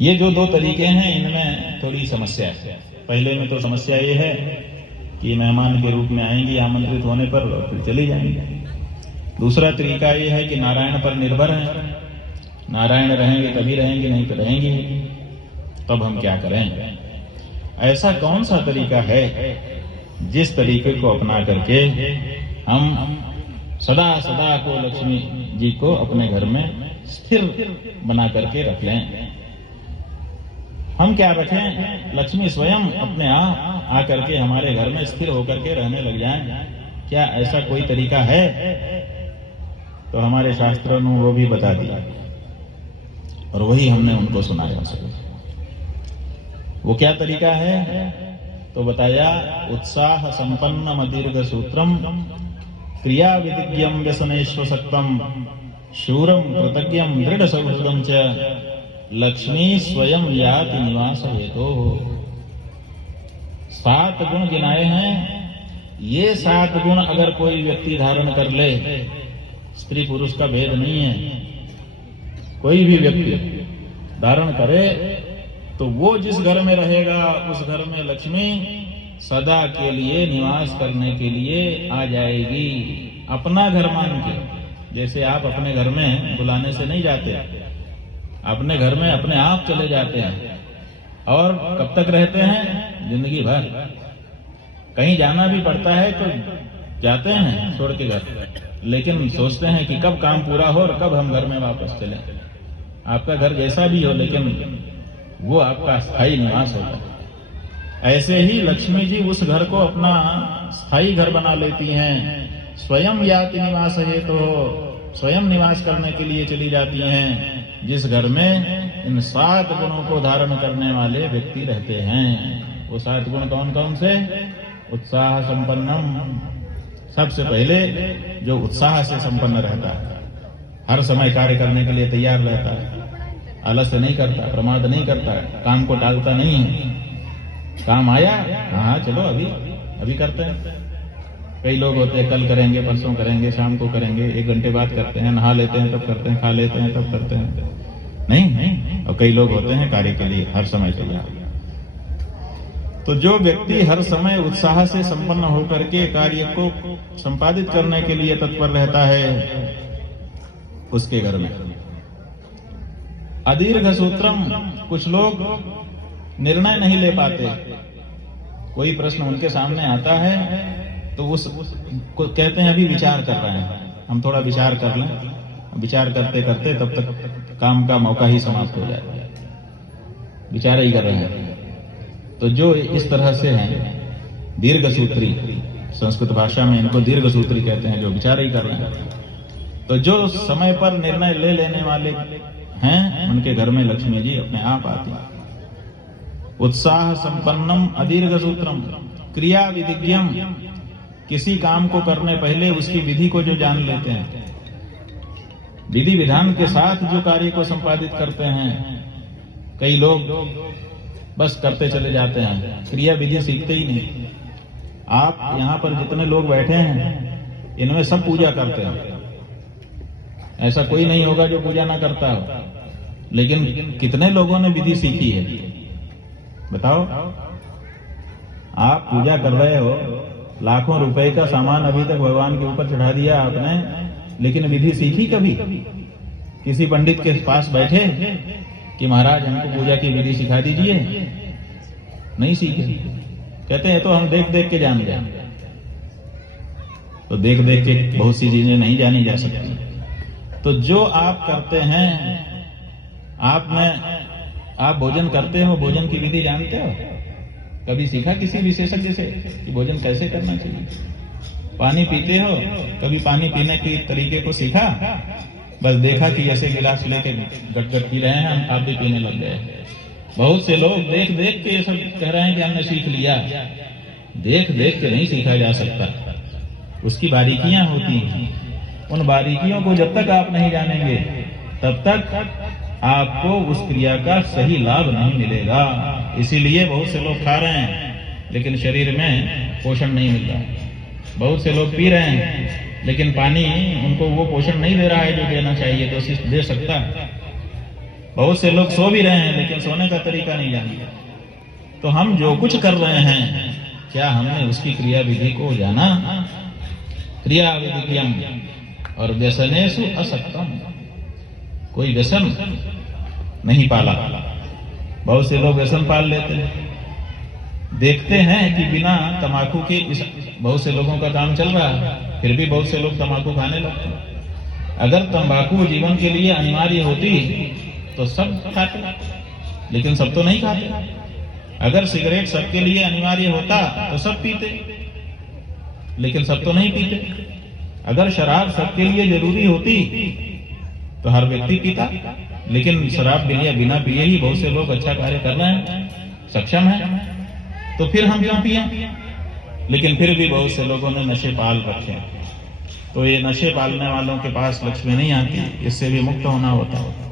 ये जो दो तरीके हैं इनमें थोड़ी समस्या है। पहले में तो समस्या ये है कि मेहमान के रूप में आएंगी आमंत्रित होने पर और फिर चली जाएंगी। दूसरा तरीका ये है कि नारायण पर निर्भर हैं, नारायण रहेंगे तभी रहेंगे, नहीं तो रहेंगे, तब हम क्या करें। ऐसा कौन सा तरीका है जिस तरीके को अपना करके हम सदा सदा को लक्ष्मी जी को अपने घर में स्थिर बना करके रख लें। हम क्या रखें, लक्ष्मी स्वयं अपने आप आकर के हमारे घर में स्थिर होकर के रहने लग जाएं। क्या ऐसा कोई तरीका है? तो हमारे शास्त्रों ने वो भी बता दिया और वही हमने उनको सुनाया। वो क्या तरीका है? तो बताया, उत्साह संपन्न मदीर्घ सूत्रम क्रिया विदिज्ञम व्यसनेश्वसक्तम शूरम कृतज्ञम दृढ़ सौहृदम च लक्ष्मी स्वयं याति निवास हेतु। 7 गुण गिनाए हैं। ये 7 गुण अगर कोई व्यक्ति धारण कर ले, स्त्री पुरुष का भेद नहीं है, कोई भी व्यक्ति धारण करे तो वो जिस घर में रहेगा उस घर में लक्ष्मी सदा के लिए निवास करने के लिए आ जाएगी। अपना घर मान के, जैसे आप अपने घर में बुलाने से नहीं जाते, अपने घर में अपने आप चले जाते हैं। और कब तक रहते हैं? जिंदगी भर। कहीं जाना भी पड़ता है तो जाते हैं छोड़ के घर, लेकिन सोचते हैं कि कब काम पूरा हो और कब हम घर में वापस चलें। आपका घर जैसा भी हो, लेकिन वो आपका स्थायी निवास होता है। ऐसे ही लक्ष्मी जी उस घर को अपना स्थायी घर बना लेती हैं। स्वयं याति निवास है, तो स्वयं निवास करने के लिए चली जाती हैं जिस घर में इन 7 गुणों को धारण करने वाले व्यक्ति रहते हैं। वो 7 गुण कौन कौन से? उत्साह संपन्नम, सबसे पहले जो उत्साह से संपन्न रहता है, हर समय कार्य करने के लिए तैयार रहता है, आलस्य नहीं करता, प्रमाद नहीं करता, काम को टालता नहीं है। काम आया, हाँ चलो अभी करते हैं। कई लोग होते हैं कल करेंगे, परसों करेंगे, शाम को करेंगे, 1 घंटे बाद करते हैं, नहा लेते हैं तब करते हैं, खा लेते हैं तब करते हैं। नहीं। और कई लोग होते हैं कार्य के लिए हर समय तैयार। तो जो व्यक्ति हर समय उत्साह से संपन्न होकर के कार्य को संपादित करने के लिए तत्पर रहता है, उसके घर में अदीर्घ सूत्रम। कुछ लोग निर्णय नहीं ले पाते। कोई प्रश्न उनके सामने आता है तो उस को कहते हैं अभी विचार कर रहे हैं, हम थोड़ा विचार कर लें। विचार करते करते तब तक काम का मौका ही समाप्त हो जाएगा, विचार ही कर रहे हैं। तो जो इस तरह से हैं दीर्घ सूत्री, संस्कृत भाषा में इनको दीर्घ सूत्री कहते हैं, जो विचार ही कर रहे हैं। तो जो समय पर निर्णय ले लेने वाले हैं उनके घर में लक्ष्मी जी अपने आप आती हैं। उत्साह संपन्नम अदीर्घ सूत्रम क्रिया विदिज्ञम। किसी काम को करने पहले उसकी विधि को जो जान लेते हैं, विधि विधान के साथ जो कार्य को संपादित करते हैं। कई लोग बस करते चले जाते हैं, क्रिया विधि सीखते ही नहीं। आप यहां पर जितने लोग बैठे हैं इनमें सब पूजा करते हैं, ऐसा कोई नहीं होगा जो पूजा ना करता हो। लेकिन कितने लोगों ने विधि सीखी है बताओ? आप पूजा कर रहे हो, लाखों रुपए का सामान अभी तक भगवान के ऊपर चढ़ा दिया आपने, लेकिन विधि सीखी कभी? किसी पंडित के पास बैठे कि महाराज हमको पूजा की विधि सिखा दीजिए? नहीं सीखे। कहते हैं तो हम देख देख के जान गए। तो देख देख के बहुत सी चीजें नहीं जानी जा सकती। तो जो आप करते हैं, आप भोजन करते हो, भोजन की विधि जानते हो? कभी सीखा किसी विशेषज्ञ से कि भोजन कैसे करना चाहिए? पानी पीते हो, कभी पानी पीने के तरीके को सीखा? बस देखा कि ऐसे गिलास लेके गट पी रहे हैं, आप भी पीने लग गए। बहुत से लोग देख देख के ये सब कह रहे हैं कि हमने सीख लिया। देख देख के नहीं सीखा जा सकता, उसकी बारीकियां होती हैं। उन बारीकियों को जब तक आप नहीं जानेंगे तब तक आपको उस क्रिया का सही लाभ नहीं मिलेगा। इसीलिए बहुत से लोग खा रहे हैं लेकिन शरीर में पोषण नहीं मिल रहा। बहुत से लोग पी रहे हैं लेकिन पानी उनको वो पोषण नहीं दे रहा है जो देना चाहिए, तो दे सकता। बहुत से लोग सो भी रहे हैं लेकिन सोने का तरीका नहीं जानते। तो हम जो कुछ कर रहे हैं, क्या हमने उसकी क्रिया विधि को जाना? क्रिया विधियम और व्यसनेषु असक्तम, कोई व्यसन नहीं पाला। बहुत से लोग व्यसन पाल लेते हैं। देखते हैं कि बिना तंबाकू के बहुत से लोगों का काम चल रहा है, फिर भी बहुत से लोग तंबाकू खाने लगते हैं। अगर तंबाकू जीवन के लिए अनिवार्य होती तो सब खाते, लेकिन सब तो नहीं खाते। अगर सिगरेट सबके लिए अनिवार्य होता तो सब पीते, लेकिन सब तो नहीं पीते। अगर शराब सबके लिए जरूरी होती तो हर व्यक्ति पीता, लेकिन शराब बिना पिए ही बहुत से लोग अच्छा कार्य कर रहे हैं, सक्षम हैं, तो फिर हम क्यों पिए? लेकिन फिर भी बहुत से लोगों ने नशे पाल रखे। तो ये नशे पालने वालों के पास लक्ष्मी नहीं आती, इससे भी मुक्त होना होता है।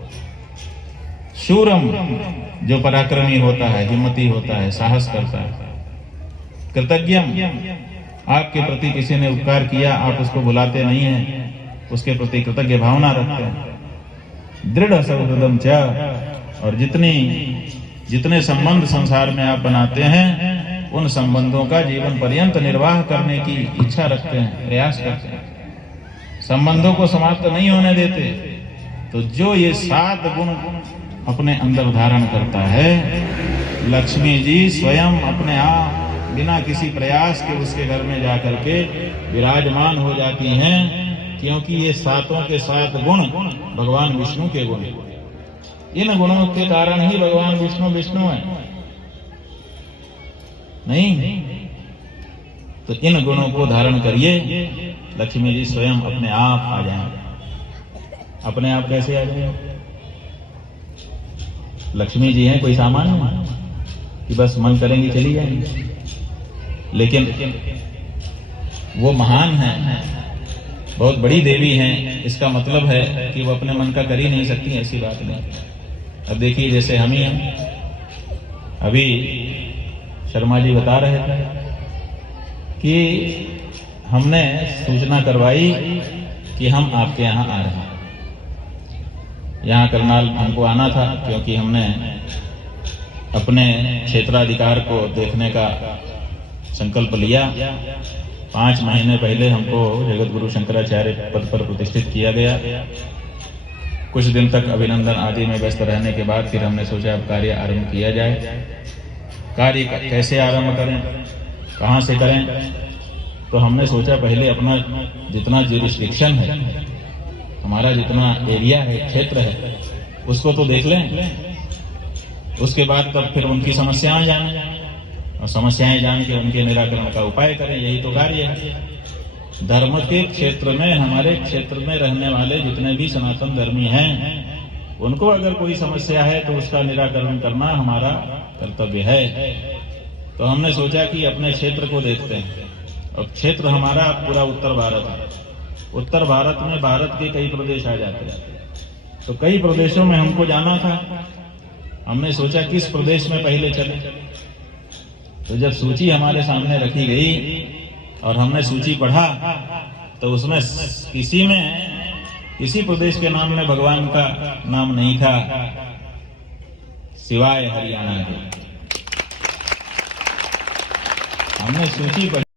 शूरम, जो पराक्रमी होता है, हिम्मती होता है, साहस करता है। कृतज्ञम, आपके प्रति किसी ने उपकार किया, आप उसको भुलाते नहीं हैं, उसके प्रति कृतज्ञ भावना रखते हैं। दृढ़ सौहृदम च, और जितने संबंध संसार में आप बनाते हैं उन संबंधों का जीवन पर्यंत निर्वाह करने की इच्छा रखते हैं, प्रयास करते हैं, संबंधों को समाप्त नहीं होने देते। तो जो ये 7 गुण अपने अंदर धारण करता है, लक्ष्मी जी स्वयं अपने आप बिना किसी प्रयास के उसके घर में जाकर के विराजमान हो जाती हैं, क्योंकि ये 7 के 7 गुण भगवान विष्णु के गुण। इन गुणों के कारण ही भगवान विष्णु है। नहीं तो इन गुणों को धारण करिए, लक्ष्मी जी स्वयं अपने आप आ जाएंगे। अपने आप कैसे आ जाएंगे? लक्ष्मी जी हैं कोई सामान्य नहीं कि बस मन करेंगे चली जाएंगी, लेकिन वो महान है, बहुत बड़ी देवी हैं। इसका मतलब है कि वो अपने मन का कर ही नहीं सकती, ऐसी बात नहीं। अब देखिए, जैसे हम ही हैं, अभी शर्मा जी बता रहे थे कि हमने सूचना करवाई कि हम आपके यहाँ आ रहे हैं। यहाँ करनाल हमको आना था, क्योंकि हमने अपने क्षेत्राधिकार को देखने का संकल्प लिया। 5 महीने पहले हमको जगत गुरु शंकराचार्य पद पर प्रतिष्ठित किया गया। कुछ दिन तक अभिनंदन आदि में व्यस्त रहने के बाद फिर हमने सोचा अब कार्य आरंभ किया जाए। कार्य कैसे आरंभ करें, कहाँ से करें? तो हमने सोचा पहले अपना जितना ज्यूरिसडिक्शन है, हमारा जितना एरिया है, क्षेत्र है, उसको तो देख लें। उसके बाद तब फिर उनकी समस्याएं जानें, और समस्याएं जान के उनके निराकरण का उपाय करें। यही तो कार्य है। धर्म के क्षेत्र में, हमारे क्षेत्र में रहने वाले जितने भी सनातन धर्मी हैं, उनको अगर कोई समस्या है तो उसका निराकरण करना हमारा कर्तव्य है। तो हमने सोचा कि अपने क्षेत्र को देखते हैं। और क्षेत्र हमारा पूरा उत्तर भारत है। उत्तर भारत में भारत के कई प्रदेश आ जाते हैं, तो कई प्रदेशों में हमको जाना था। हमने सोचा किस प्रदेश में पहले चले। तो जब सूची हमारे सामने रखी गई और हमने सूची पढ़ा, तो उसमें किसी प्रदेश के नाम में भगवान का नाम नहीं था, सिवाय हरियाणा के। हमने सूची पढ़ी।